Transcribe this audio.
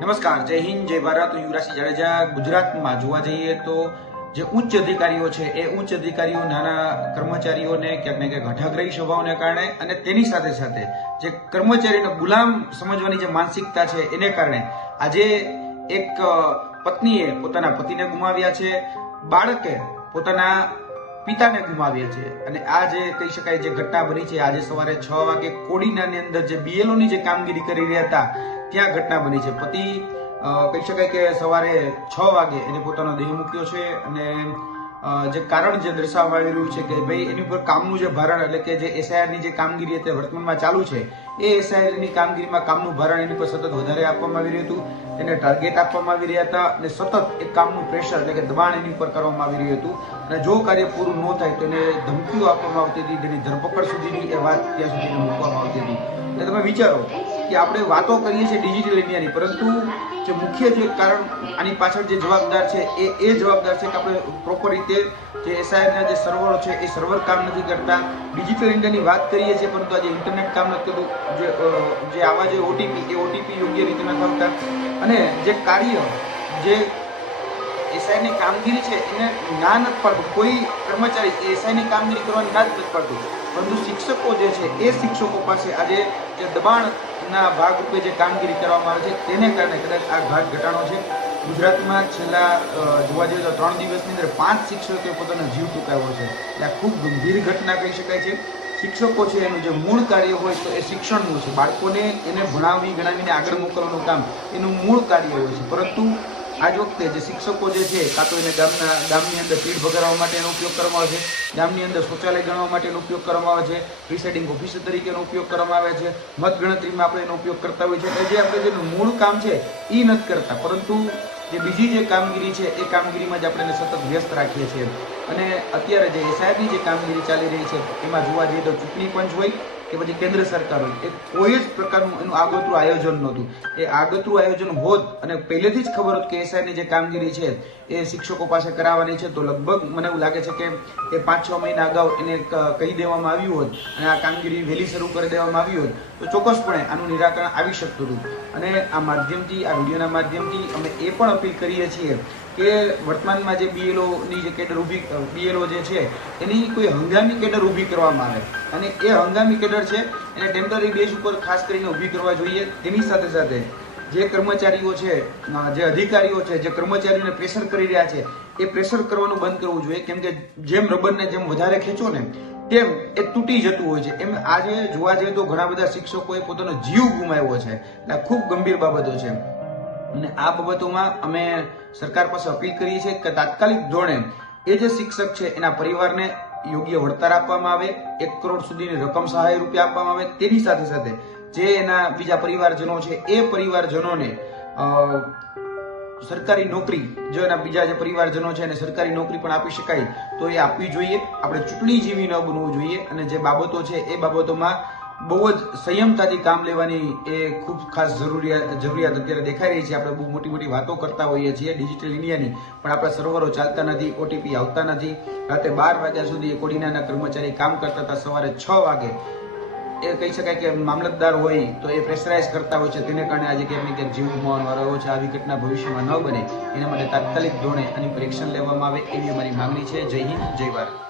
નમસ્કાર, જય હિન્દ, જય ભારત. હું યુવરાજસિંહ જાડેજા. ગુજરાતમાં જોવા જઈએ તો જે ઉચ્ચ અધિકારીઓ છે, એ ઉચ્ચ અધિકારીઓ, નાના કર્મચારીઓને ક્યાંક ને ક્યાંક હઠાગ્રહી સ્વભાવને કારણે અને તેની સાથે સાથે જે કર્મચારીનો ગુલામ સમજવાની જે માનસિકતા છે, એને કારણે આજે એક પત્નીએ પોતાના પતિને ગુમાવ્યા છે, બાળકે પોતાના પિતાને ગુમાવ્યા છે. અને આ જે કહી શકાય, જે ઘટના બની છે, આજે સવારે છ વાગે કોડીનાની અંદર જે બીએલઓની જે કામગીરી કરી રહ્યા હતા ત્યાં ઘટના બની છે. પતિ કહી શકાય કે સવારે છ વાગે એને પોતાનો દેહ મૂક્યો છે અને જે કારણ જે દર્શાવવામાં આવી રહ્યું છે કે ભાઈ એની ઉપર કામનું જે ભારણ એટલે કે જે એસઆઈઆરની જે કામગીરી અત્યારે વર્તમાનમાં ચાલુ છે, એ એસઆઈઆરની કામગીરીમાં કામનું ભારણ એની પર સતત વધારે આપવામાં આવી રહ્યું હતું. એને ટાર્ગેટ આપવામાં આવી રહ્યા હતા અને સતત એ કામનું પ્રેશર એટલે કે દબાણ એની ઉપર કરવામાં આવી રહ્યું હતું. અને જો કાર્ય પૂરું ન થાય તો એને ધમકીઓ આપવામાં આવતી હતી. તેની ધરપકડ સુધીની એ વાત ત્યાં સુધી મૂકવામાં આવતી હતી. એટલે તમે વિચારો કે આપણે વાતો કરીએ છીએ ડિજિટલ ઇન્ડિયાની પરંતુ જે મુખ્ય જે કારણ આની પાછળ જે જવાબદાર છે એ એ જવાબદાર છે કે આપણે પ્રોપર રીતે જે એસઆઈના જે સર્વરો છે એ સર્વર કામ નથી કરતા. ડિજિટલ ઇન્ડિયાની વાત કરીએ છીએ, પરંતુ આજે ઇન્ટરનેટ કામ નથી કરતું. જે જે આવા જે ઓટીપી એ ઓટીપી યોગ્ય રીતે નથી આવતા અને જે કાર્ય, જે એસઆઈની કામગીરી છે, એને ના નથી પડતું. કોઈ કર્મચારી એસઆઈની કામગીરી કરવાની ના જ નથી પડતું. પરંતુ શિક્ષકો જે છે, એ શિક્ષકો પાસે આજે જે દબાણના ભાગરૂપે જે કામગીરી કરવામાં આવે છે, તેને કારણે કદાચ આ ઘાટ ઘટાડો છે. ગુજરાતમાં છેલ્લા જોવા જઈએ તો ત્રણ દિવસની અંદર પાંચ શિક્ષકોએ પોતાનો જીવ ટૂંકાવ્યો છે. આ ખૂબ ગંભીર ઘટના કહી શકાય છે. શિક્ષકો છે, એનું જે મૂળ કાર્ય હોય તો એ શિક્ષણનું છે. બાળકોને એને ભણાવી ગણાવીને આગળ મોકલવાનું કામ એનું મૂળ કાર્ય હોય છે. પરંતુ આજ વખતે જે શિક્ષકો જે છે, કાં તો એને ગામના, ગામની અંદર ભીડ ભગાડવા માટે એનો ઉપયોગ કરવામાં આવે છે, ગામની અંદર શૌચાલય ગણવા માટેનો ઉપયોગ કરવામાં આવે છે પ્રિસાઇડિંગ ઓફિસર તરીકેનો ઉપયોગ કરવામાં આવે છે, મતગણતરીમાં આપણે એનો ઉપયોગ કરતા હોઈએ છીએ. જે આપણે જેનું મૂળ કામ છે એ નથી કરતા. પરંતુ જે બીજી જે કામગીરી છે, એ કામગીરીમાં જ આપણે સતત વ્યસ્ત રાખીએ છીએ. અને અત્યારે જે એસઆઈબી જે કામગીરી ચાલી રહી છે, એમાં જોવા જઈએ તો ચૂંટણી પંચ હોય કે પછી કેન્દ્ર સરકાર હોય એ કોઈ જ પ્રકારનું એનું આગોતરું આયોજન નહોતું. એ આગોતરું આયોજન હોત અને પહેલેથી જ ખબર હોત કે એસઆઈની જે કામગીરી છે, એ શિક્ષકો પાસે કરાવવાની છે, તો લગભગ મને એવું લાગે છે કે એ પાંચ છ મહિના અગાઉ એને કહી દેવામાં આવ્યું હોત અને આ કામગીરી વહેલી શરૂ કરી દેવામાં આવી હોત, તો ચોક્કસપણે આનું નિરાકરણ આવી શકતું હતું. અને આ માધ્યમથી, આ વિડીયોના માધ્યમથી અમે એ પણ અપીલ કરીએ છીએ કે વર્તમાનમાં જે બીએલઓની જે કેડર ઊભી બીએલઓ જે છે, એની કોઈ હંગામી કેડર ઊભી કરવામાં આવે. અને એ હંગામી કેડર છે, એને ટેમ્પરરી બેઝ ઉપર ખાસ કરીને ઊભી કરવા જોઈએ. તેની સાથે સાથે જે કર્મચારીઓ છે જે અધિકારીઓ છે, જે કર્મચારીઓને પ્રેશર કરી રહ્યા છે, એ પ્રેશર કરવાનું બંધ કરવું જોઈએ. કેમ કે જેમ રબરને જેમ વધારે ખેંચો ને, તેમ એ તૂટી જતું હોય છે. એમ આજે જોવા જઈએ તો ઘણા બધા શિક્ષકોએ પોતાનો જીવ ગુમાવ્યો છે. આ ખૂબ ગંભીર બાબતો છે. અને આ બાબતોમાં અમે સરકાર પાસે અપીલ કરીએ છીએ કે તાત્કાલિક ધોરણે એ જે શિક્ષક છે, એના પરિવારને યોગ્ય વળતર આપવામાં આવે, એક કરોડ સુધીની રકમ સહાય રૂપે આપવામાં આવે, તેની સાથે સાથે જે એના બીજા પરિવારજનો છે, એ પરિવારજનોને સરકારી નોકરી, જો એના બીજા જે પરિવારજનો છે એને સરકારી નોકરી પણ આપી શકાય, તો એ આપવી જોઈએ. આપણે ચૂંટણી જેવી ન બનવું જોઈએ અને જે બાબતો છે, એ બાબતોમાં બહુ જ સંયમતાથી કામ લેવાની એ ખૂબ ખાસ જરૂરિયાત જરૂરિયાત અત્યારે દેખાઈ રહી છે. આપણે બહુ મોટી મોટી વાતો કરતા હોઈએ છીએ ડિજિટલ ઇન્ડિયાની, પણ આપણા સર્વરો ચાલતા નથી ઓટીપી આવતા નથી. રાતે બાર વાગ્યા સુધી એ કોડીનાના કર્મચારી કામ કરતા હતા, સવારે છ વાગે. એ કહી શકાય કે મામલતદાર હોય તો એ પ્રેશરાઇઝ કરતા હોય છે. તેને કારણે આજે ક્યાંક ક્યાંક જીવ ગુમાવવાનો રહ્યો છે. આવી ઘટના ભવિષ્યમાં ન બને. એના માટે તાત્કાલિક ધોરણે આની પરીક્ષણ લેવામાં આવે એવી અમારી માંગણી છે. જય હિન્દ, જય ભારત.